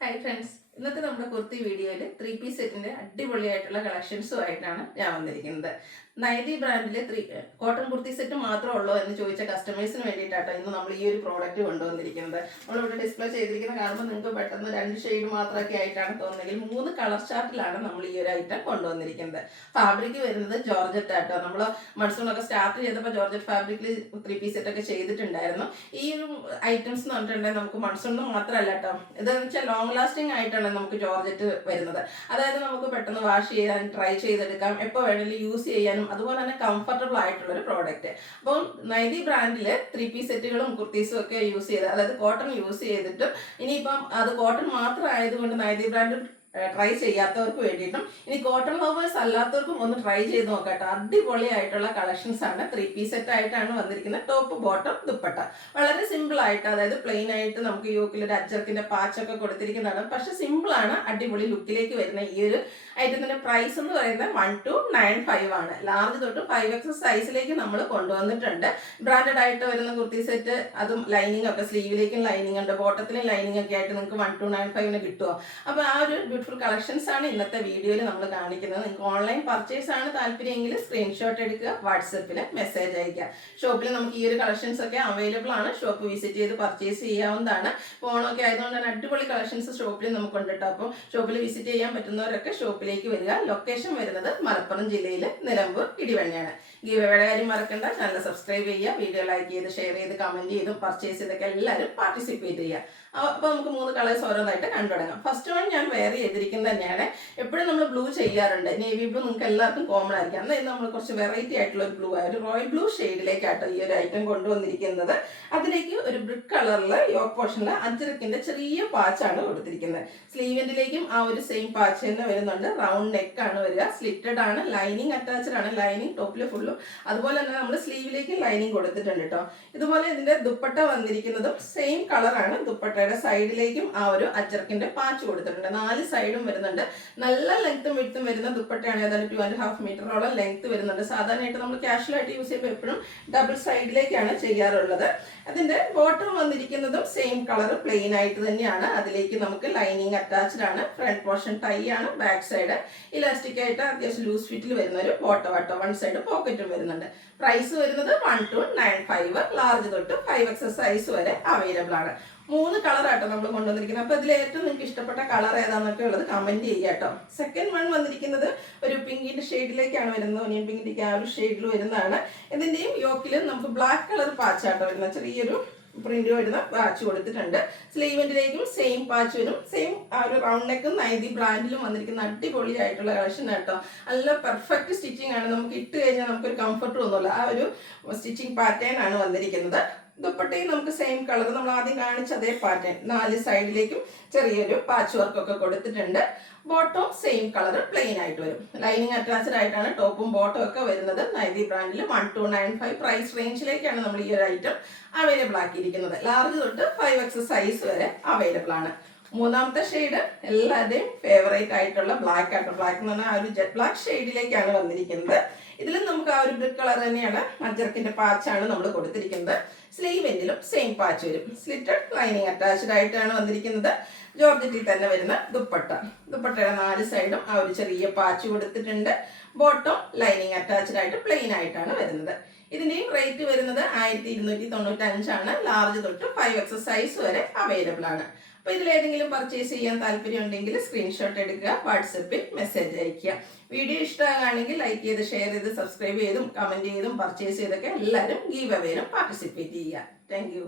Hi friends, ഇന്നത്തെ നമ്മുടെ കുർത്തി വീഡിയോയിൽ 3 പീസ് സെറ്റിന്റെ അടിപൊളിയായിട്ടുള്ള കളക്ഷൻസുമായിട്ടാണ് ഞാൻ വന്നിരിക്കുന്നത്. നൈതി ബ്രാൻഡിലെ കോട്ടൺ കുർത്തി സെറ്റ് മാത്രമേ ഉള്ളൂ എന്ന് ചോദിച്ച കസ്റ്റമേഴ്സിന് വേണ്ടിയിട്ടാണ് ഇന്ന് നമ്മൾ ഈ ഒരു പ്രോഡക്റ്റ് കൊണ്ടുവന്നിരിക്കുന്നത്. നമ്മളിവിടെ ഡിസ്പ്ലേ ചെയ്തിരിക്കുന്ന കാണുമ്പോൾ നിങ്ങൾക്ക് പെട്ടെന്ന് 2 ഷെയ്ഡ് മാത്രമൊക്കെ ആയിട്ടാണ് തോന്നുന്നെങ്കിൽ 3 കളർ ചാർട്ടിലാണ് നമ്മൾ ഈ ഒരു ഐറ്റം കൊണ്ടുവന്നിരിക്കുന്നത്. ഫാബ്രിക് വരുന്നത് ജോർജറ്റ് ആട്ടോ. നമ്മൾ മൺസൂണൊക്കെ സ്റ്റാർട്ട് ചെയ്തപ്പോൾ ജോർജറ്റ് ഫാബ്രിക്കിൽ 3 പീസ് സെറ്റ് ഒക്കെ ചെയ്തിട്ടുണ്ടായിരുന്നു. ഈ ഒരു ഐറ്റംസ് എന്ന് പറഞ്ഞിട്ടുണ്ടെങ്കിൽ നമുക്ക് മൺസൂണിന് മാത്രമല്ല കേട്ടോ, ഇതെന്ന് വെച്ചാൽ ലോങ് ലാസ്റ്റിംഗ് ആയിട്ടാണ് നമുക്ക് ജോർജറ്റ് വരുന്നത്. അതായത് നമുക്ക് പെട്ടെന്ന് വാഷ് ചെയ്യാൻ ട്രൈ ചെയ്തെടുക്കാം, എപ്പോൾ വേണമെങ്കിലും യൂസ് ചെയ്യാനും അതുപോലെ തന്നെ കംഫർട്ടബിൾ ആയിട്ടുള്ളൊരു പ്രോഡക്റ്റ്. അപ്പോൾ നൈതി ബ്രാൻഡിൽ 3 പീസ് സെറ്റുകളും കുർത്തീസും ഒക്കെ യൂസ് ചെയ്ത്, അതായത് കോട്ടൺ യൂസ് ചെയ്തിട്ടും ഇനിയിപ്പം അത് കോട്ടൺ മാത്രം ആയതുകൊണ്ട് നൈതി ബ്രാൻഡ് ട്രൈ ചെയ്യാത്തവർക്ക് വേണ്ടിയിട്ടും ഇനി കോട്ടൺ ലവേഴ്സ് അല്ലാത്തവർക്കും ഒന്ന് ട്രൈ ചെയ്ത് നോക്കട്ടെ. അടിപൊളിയായിട്ടുള്ള കളക്ഷൻസ് ആണ്. 3 പീസ് സെറ്റ് ആയിട്ടാണ് വന്നിരിക്കുന്നത്. ടോപ്പ് ബോട്ടം ദുപ്പട്ട വളരെ സിമ്പിൾ ആയിട്ട്, അതായത് പ്ലെയിൻ ആയിട്ട് നമുക്ക് യോക്കിൽ ഒരു അച്ചർക്കിന്റെ പാച്ചൊക്കെ കൊടുത്തിരിക്കുന്നതാണ്. പക്ഷെ സിമ്പിൾ ആണ്, അടിപൊളി ലുക്കിലേക്ക് വരുന്ന ഈ ഒരു ഐറ്റത്തിന്റെ പ്രൈസ് എന്ന് പറയുന്നത് 1295 ആണ്. ലാർജ് തൊട്ട് 5X സൈസിലേക്ക് നമ്മൾ കൊണ്ടുവന്നിട്ടുണ്ട്. ബ്രാൻഡഡ് ആയിട്ട് വരുന്ന കുർത്തി സെറ്റ്, അതും ലൈനിങ് ഒക്കെ, സ്ലീവിലേക്കും ലൈനിങ് ഉണ്ട്, ബോട്ടത്തിലും ലൈനിങ് ഒക്കെ ആയിട്ട് നിങ്ങൾക്ക് 1295 കിട്ടുമോ. അപ്പോൾ ആ ഒരു ബ്യൂട്ടിഫുൾ കളക്ഷൻസ് ആണ് ഇന്നത്തെ വീഡിയോയിൽ നമ്മൾ കാണിക്കുന്നത്. നിങ്ങൾക്ക് ഓൺലൈൻ പർച്ചേസ് ആണ് താല്പര്യമെങ്കിൽ സ്ക്രീൻഷോട്ട് എടുക്കുക, വാട്സപ്പിൽ മെസ്സേജ് അയക്കുക. ഷോപ്പിൽ നമുക്ക് ഈ ഒരു കളക്ഷൻസ് ഒക്കെ അവൈലബിൾ ആണ്. ഷോപ്പ് വിസിറ്റ് ചെയ്ത് പർച്ചേസ് ചെയ്യാവുന്നതാണ്. ഓണമൊക്കെ ആയതുകൊണ്ട് തന്നെ അടിപൊളി കളക്ഷൻസ് ഷോപ്പിൽ നമുക്കുണ്ട് കേട്ടോ. അപ്പോൾ ഷോപ്പിൽ വിസിറ്റ് ചെയ്യാൻ പറ്റുന്നവരൊക്കെ ഷോപ്പിലേക്ക് വരിക. ലൊക്കേഷൻ വരുന്നത് മലപ്പുറം ജില്ലയിൽ നിലമ്പൂർ ഇടിവണ്ണയാണ്. ഗീവയുടെ കാര്യം മറക്കണ്ട, ചാനൽ സബ്സ്ക്രൈബ് ചെയ്യുക, വീഡിയോ ലൈക്ക് ചെയ്ത് ഷെയർ ചെയ്ത് കമന്റ് ചെയ്തും പർച്ചേസ് ചെയ്തൊക്കെ എല്ലാവരും പാർട്ടിസിപ്പേറ്റ് ചെയ്യുക. അപ്പോൾ നമുക്ക് 3 കളേഴ്സ് ഓരോന്നായിട്ട് കണ്ടു തുടങ്ങാം. ഫസ്റ്റ് വൺ ഞാൻ വെയർ ചെയ്തിരിക്കുന്നത് തന്നെയാണ്. എപ്പോഴും നമ്മൾ ബ്ലൂ ചെയ്യാറുണ്ട്, നേവി ബ്ലൂ നിങ്ങൾക്ക് എല്ലാവർക്കും കോമൺ ആയിരിക്കും. എന്നാൽ ഇന്ന് നമ്മൾ കുറച്ച് വെറൈറ്റി ആയിട്ടുള്ള ഒരു ബ്ലൂ ഒരു റോയൽ ബ്ലൂ ഷെയ്ഡിലേക്കാട്ടോ ഈ ഒരു ഐറ്റം കൊണ്ടുവന്നിരിക്കുന്നത്. അതിലേക്ക് ഒരു ബ്രിക്ക് കളറിൽ യോക്ക് പോർഷനിൽ അജ്രക്കിന്റെ ചെറിയ പാച്ചാണ് കൊടുത്തിരിക്കുന്നത്. സ്ലീവിൻ്റെലേക്കും ആ ഒരു സെയിം പാച്ച് തന്നെ വരുന്നുണ്ട്. റൗണ്ട് നെക്ക് ആണ് വരിക, സ്ലിറ്റഡ് ആണ്, ലൈനിങ് അറ്റാച്ച്ഡ് ആണ്, ലൈനിങ് ടോപ്പിൽ ഫുള്ളും. അതുപോലെ തന്നെ നമ്മൾ സ്ലീവിലേക്കും ലൈനിങ് കൊടുത്തിട്ടുണ്ട് കേട്ടോ. ഇതുപോലെ ഇതിന്റെ ദുപ്പട്ട വന്നിരിക്കുന്നതും സെയിം കളറാണ്. ദുപ്പട്ടയുടെ സൈഡിലേക്കും ആ ഒരു അച്ചർക്കിന്റെ പാച്ച് കൊടുത്തിട്ടുണ്ട്. 4 സൈഡും വരുന്നുണ്ട്. നല്ല ലെങ്ത്തും വിഡ്ത്തും വരുന്ന ദുപ്പട്ടയാണ്. ഏതാണ്ട് 2.5 മീറ്ററോളം ലെങ്ത് വരുന്നുണ്ട്. സാധാരണയായിട്ട് നമ്മൾ കാഷ്വൽ ആയിട്ട് യൂസ് ചെയ്യുമ്പോൾ എപ്പോഴും ഡബിൾ സൈഡിലേക്കാണ് ചെയ്യാറുള്ളത്. അതിന്റെ ബോട്ടം വന്നിരിക്കുന്നതും സെയിം കളർ പ്ലെയിൻ ആയിട്ട് തന്നെയാണ്. അതിലേക്ക് നമുക്ക് ലൈനിങ് അറ്റാച്ച്ഡ് ആണ്. ഫ്രണ്ട് പോർഷൻ ടൈ ആണ്, ബാക്ക് സൈഡ് ഇലാസ്റ്റിക് ആയിട്ട് അത്യാവശ്യം ലൂസ് ഫിറ്റിൽ വരുന്ന ഒരു ബോട്ടം ആട്ടോ. 1 സൈഡ് പോക്കറ്റും വരുന്നുണ്ട്. പ്രൈസ് വരുന്നത് 1295. ലാർജ് തൊട്ട് 5X സൈസ് വരെ അവൈലബിൾ ആണ്. 3 കളറാട്ടോ നമ്മൾ കൊണ്ടുവന്നിരിക്കുന്നത്. അപ്പോൾ ഇതിൽ ഏറ്റവും നിങ്ങൾക്ക് ഇഷ്ടപ്പെട്ട കളർ ഏതാണെന്നൊക്കെ ഉള്ളത് കമന്റ് ചെയ്യുക കേട്ടോ. സെക്കൻഡ് വൺ വന്നിരിക്കുന്നത് ഒരു പിങ്കിന്റെ ഷെയ്ഡിലേക്കാണ് വരുന്നത്. ഒനിയൻ പിങ്കിന്റെ ആ ഒരു ഷെയ്ഡിൽ വരുന്നതാണ്. ഇതിന്റെയും യോക്കിൽ നമുക്ക് ബ്ലാക്ക് കളർ പാച്ചാട്ടോ വരുന്ന ചെറിയൊരു പ്രിന്റ് വരുന്ന പാച്ച് കൊടുത്തിട്ടുണ്ട്. സ്ലീവിൻ്റെലേക്കും സെയിം പാച്ച് വരും. സെയിം ആ ഒരു റൗണ്ട് നെക്കും നൈതി ബ്രാൻഡിലും വന്നിരിക്കുന്ന അടിപൊളിയായിട്ടുള്ള കളക്ഷൻ കേട്ടോ. നല്ല പെർഫെക്റ്റ് സ്റ്റിച്ചിങ് ആണ്. നമുക്ക് ഇട്ട് കഴിഞ്ഞാൽ നമുക്കൊരു കംഫർട്ട് തോന്നുന്നില്ല. ആ ഒരു സ്റ്റിച്ചിങ് പാറ്റേൺ ആണ് വന്നിരിക്കുന്നത്. ദുപ്പട്ടയും നമുക്ക് സെയിം കളർ, നമ്മൾ ആദ്യം കാണിച്ച അതേ പാറ്റേൺ. 4 സൈഡിലേക്കും ചെറിയൊരു പാച്ച് വർക്ക് ഒക്കെ കൊടുത്തിട്ടുണ്ട്. ബോട്ടം സെയിം കളർ പ്ലെയിൻ ആയിട്ട് വരും. ലൈനിങ് അറ്റാച്ച്ഡ് ആയിട്ടാണ് ടോപ്പും ബോട്ടം ഒക്കെ വരുന്നത്. നൈതി ബ്രാൻഡിൽ 1295 പ്രൈസ് റേഞ്ചിലേക്കാണ് നമ്മൾ ഈ ഒരു ഐറ്റം അവൈലബിൾ ആക്കിയിരിക്കുന്നത്. ലാർജ് തൊട്ട് 5X സൈസ് വരെ അവൈലബിൾ ആണ്. മൂന്നാമത്തെ ഷെയ്ഡ് എല്ലാവരുടെയും ഫേവറേറ്റ് ആയിട്ടുള്ള ബ്ലാക്ക് ആട്ടോ. ബ്ലാക്ക് എന്ന് പറഞ്ഞാൽ ആ ഒരു ജെറ്റ് ബ്ലാക്ക് ഷെയ്ഡിലേക്കാണ് വന്നിരിക്കുന്നത്. ഇതിലും നമുക്ക് ആ ഒരു ബ്രിക്ക് കളർ തന്നെയാണ്. അജർക്കിന്റെ പാച്ചാണ് നമ്മൾ കൊടുത്തിരിക്കുന്നത്. സ്ലീവെന്റിലും സെയിം പാച്ച് വരും. സ്ലിറ്റഡ് ലൈനിങ് അറ്റാച്ച്ഡ് ആയിട്ടാണ് വന്നിരിക്കുന്നത്. ജോർജറ്റിൽ തന്നെ വരുന്ന ദുപ്പട്ട. ദുപ്പട്ടയുടെ 4 സൈഡും ആ ഒരു ചെറിയ പാച്ച് കൊടുത്തിട്ടുണ്ട്. ബോട്ടം ലൈനിങ് അറ്റാച്ച്ഡ് ആയിട്ട് പ്ലെയിൻ ആയിട്ടാണ് വരുന്നത്. ഇതിന്റെയും റേറ്റ് വരുന്നത് 1295 ആണ്. ലാർജ് തൊട്ട് 5X സൈസ് വരെ അവൈലബിൾ ആണ്. അപ്പോൾ ഇതിലേതെങ്കിലും പർച്ചേസ് ചെയ്യാൻ താല്പര്യം ഉണ്ടെങ്കിൽ സ്ക്രീൻഷോട്ട് എടുക്കുക, വാട്സപ്പിൽ മെസ്സേജ് അയയ്ക്കുക. വീഡിയോ ഇഷ്ടമാകുകയാണെങ്കിൽ ലൈക്ക് ചെയ്ത് ഷെയർ ചെയ്ത് സബ്സ്ക്രൈബ് ചെയ്തും കമന്റ് ചെയ്തും പർച്ചേസ് ചെയ്തൊക്കെ എല്ലാവരും ഗീവ് അവേയിലും പാർട്ടിസിപ്പേറ്റ് ചെയ്യുക. താങ്ക്